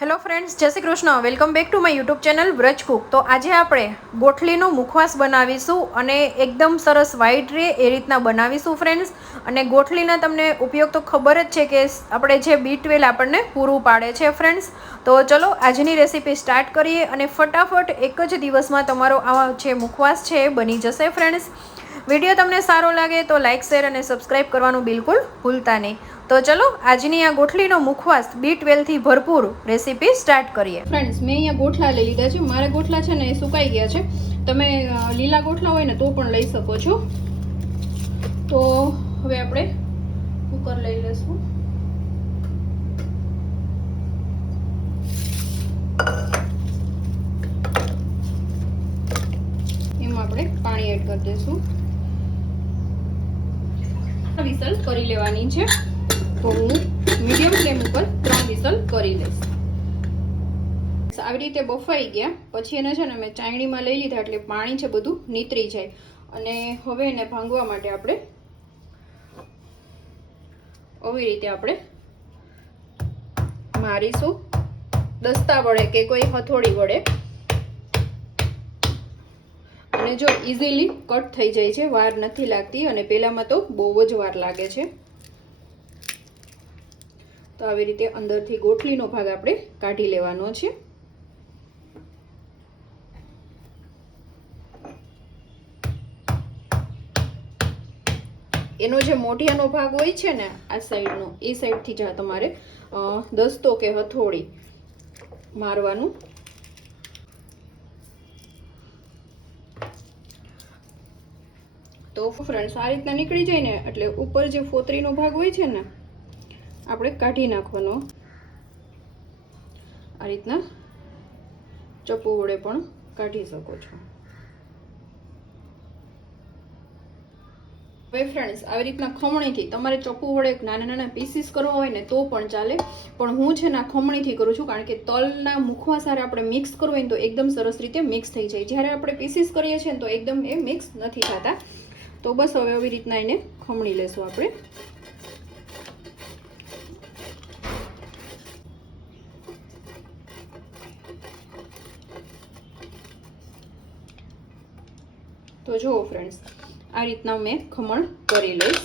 Hello friends, જય Shri Krishna. Welcome back to my YouTube channel Vraj Cook. તો આજે આપણે ગોઠલીનો મુખવાસ બનાવીશું અને એકદમ સરસ વ્હાઈટ રહે એ રીતના બનાવીશું ફ્રેન્ડ્સ. અને ગોઠલીના તમને ઉપયોગ તો ખબર જ છે કે આપણે જે B12 આપણને પૂરું પાડે છે ફ્રેન્ડ્સ. તો ચલો આજની રેસીપી સ્ટાર્ટ કરીએ અને ફટાફટ એક જ દિવસમાં તમારો આ જે મુખવાસ છે એ બની જશે ફ્રેન્ડ્સ. વિડીયો તમને સારો લાગે તો લાઇક, શેર અને સબસ્ક્રાઈબ કરવાનું બિલકુલ ભૂલતા નહીં. તો ચલો આજની આ ગોઠલીનો મુખવાસ B12 થી ભરપૂર રેસીપી સ્ટાર્ટ કરીએ. ફ્રેન્ડ્સ, મેં અહીંયા ગોઠલા લઈ લીધા છે. મારા ગોઠલા છે ને એ સુકાઈ ગયા છે. તમે લીલા ગોઠલા હોય ને તો પણ લઈ શકો છો. તો હવે આપણે કુકર લઈ લઈશું. એમાં આપણે પાણી એડ કરી દઈશું. વિસલ કરી લેવાની છે. તો હું મીડિયમ ફ્લેમ ઉપર 3 વિસલ કરી લઈશ. આવી રીતે બફાઈ ગયા પછી એને છે ને મેં ચાયણીમાં લઈ લીધા એટલે પાણી છે બધું નીતરી જાય. અને હવે એને ભાંગવા માટે આપણે આવી રીતે આપણે મારીશું દસ્તા વડે કે કોઈ હથોડી વડે. અને જો ઇઝીલી કટ થઈ જાય છે, વાર નથી લાગતી. અને પેલામાં તો બહુ જ વાર લાગે છે. તો આવી રીતે અંદરથી ગોઠલીનો ભાગ આપણે કાઢી લેવાનો છે. એનો જે મોઢિયાનો ભાગ હોય છે ને આ સાઈડનો, એ સાઈડથી જ તમારે દસ્તો કે હથોડી મારવાનું. તો ફ્રેન્ડ્સ, આ રીતના નીકળી જાય ને એટલે ઉપર જે ફોતરીનો ભાગ હોય છે ને આપણે કાઢી નાખવાનો. આ રીતના ચપ્પુ વડે પણ કાઢી શકો છો. હવે ફ્રેન્ડ્સ, આવી રીતના ખમણીથી તમારે ચપ્પુ વડે નાના નાના પીસીસ કરવા હોય ને તો પણ ચાલે. પણ હું છે ને ખમણીથી કરું છું કારણ કે તલના મુખવા સારા આપણે મિક્સ કરવું હોય ને તો એકદમ સરસ રીતે મિક્સ થઈ જાય. જ્યારે આપણે પીસીસ કરીએ છીએ ને તો એકદમ એ મિક્સ નથી થતા. તો બસ હવે આવી રીતના એને ખમણી લેશું આપણે. તો જુઓ ફ્રેન્ડ્સ, આ રીતના મેં ખમણ કરી લઈશ.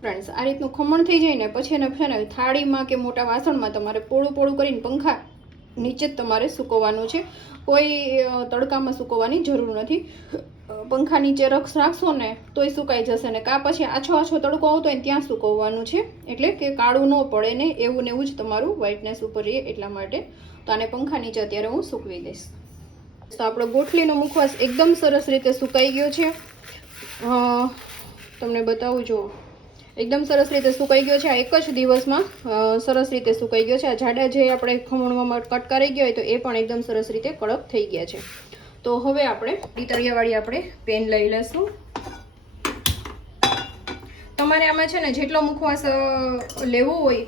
ફ્રેન્ડ્સ, આ રીતનું ખમણ થઈ જાય ને પછી એને છે ને થાળીમાં કે મોટા વાસણમાં તમારે પોળું પોળું કરીને પંખા નીચે જ તમારે સૂકવવાનું છે. કોઈ તડકામાં સૂકવવાની જરૂર નથી. પંખા નીચે રાખશો ને તોય સુકાઈ જશે ને કાં પછી આછો આછો તડકો આવતો હોય ને ત્યાં સૂકવવાનું છે. એટલે કે કાળું ન પડે ને એવું ને એવું જ તમારું વ્હાઇટનેસ ઉપર રહે એટલા માટે. તો આને પંખા નીચે અત્યારે હું સૂકવી દઈશ. તો આપણો ગોઠલીનો મુખવાસ એકદમ સરસ રીતે સુકાઈ ગયો છે. તમને બતાવું જો એકદમ સરસ રીતે સુકાઈ ગયો છે. આ એક જ દિવસમાં સરસ રીતે સુકાઈ ગયો છે. આ જાડા જે આપણે ખમણવામાં કટકા રહી ગયા હોય તો એ પણ એકદમ સરસ રીતે કડક થઈ ગયા છે. તો હવે આપણે તળિયાવાળી આપણે પેન લઈ લઈશું. તમારે આમાં છે ને જેટલો મુખવાસ લેવો હોય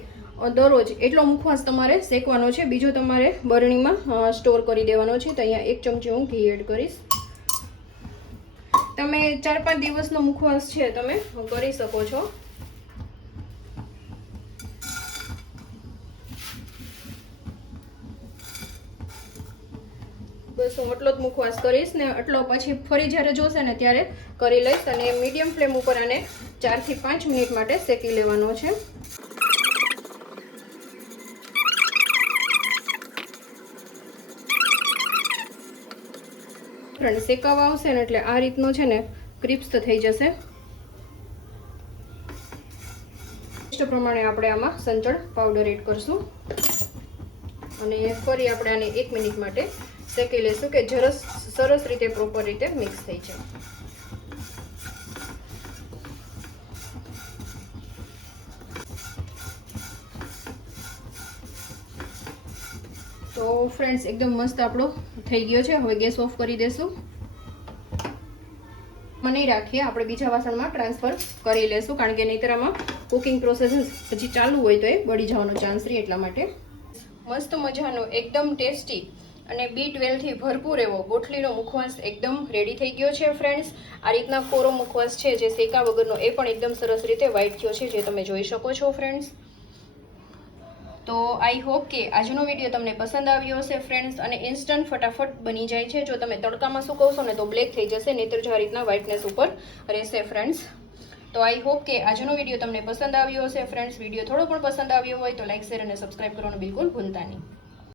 દરરોજ એટલો મુખવાસ તમારે શેકવાનો છે. બીજો તમારે બરણીમાં સ્ટોર કરી દેવાનો છે. તો અહીંયા 1 ચમચી હું ઘી એડ કરીશ. તમે 4-5 દિવસનો મુખવાસ છે તમે કરી શકો છો. બસ હું આટલો જ મુખવાસ કરીશ ને આટલો પછી ફરી જ્યારે જોશે ને ત્યારે કરી લઈશ. અને મીડિયમ ફ્લેમ ઉપર આને 4 થી 5 મિનિટ માટે શેકી લેવાનો છે. ફ્રેન્ડ, શેકાવા આવશે ને એટલે આ રીતનો છે ને ક્રિસ્પ થઈ જશે. ટેસ્ટ પ્રમાણે આપણે આમાં સંચળ પાવડર એડ કરશું અને ફરી આપણે આને 1 મિનિટ માટે શેકી લઈશું કે સરસ રીતે પ્રોપર રીતે મિક્સ થઈ જાય. તો ફ્રેન્ડ્સ, એકદમ મસ્ત આપણો થઈ ગયો છે. હવે ગેસ ઓફ કરી દેશું. નહીં રાખીએ, આપણે બીજા વાસણમાં ટ્રાન્સફર કરી લેશું કારણ કે નહીંતર આમાં કુકિંગ પ્રોસેસ હજી ચાલુ હોય તો એ બળી જવાનો ચાન્સ રહે. એટલા માટે મસ્ત મજાનો એકદમ ટેસ્ટી અને B12 થી ભરપૂર એવો ગોઠલીનો મુખવાસ એકદમ રેડી થઈ ગયો છે ફ્રેન્ડ્સ. આ રીતના કોરો મુખવાસ છે જે શેકા વગરનો, એ પણ એકદમ સરસ રીતે વ્હાઈટ થયો છે જે તમે જોઈ શકો છો ફ્રેન્ડ્સ. તો આઈ હોપ કે આજનો વિડીયો તમને પસંદ આવ્યો હશે ફ્રેન્ડ્સ, અને ઇન્સ્ટન્ટ ફટાફટ બની જાય છે. જો તમે તડકામાં સુકવશો ને તો બ્લેક થઈ જશે, નહીંતર જો આ રીતના વ્હાઇટનેસ ઉપર રહેશે ફ્રેન્ડ્સ. તો આઈ હોપ કે આજનો વિડીયો તમને પસંદ આવ્યો હશે ફ્રેન્ડ્સ. વિડીયો થોડો પણ પસંદ આવ્યો હોય તો લાઇક, શેર અને સબસ્ક્રાઇબ કરવાનું બિલકુલ ભૂલતા નહીં.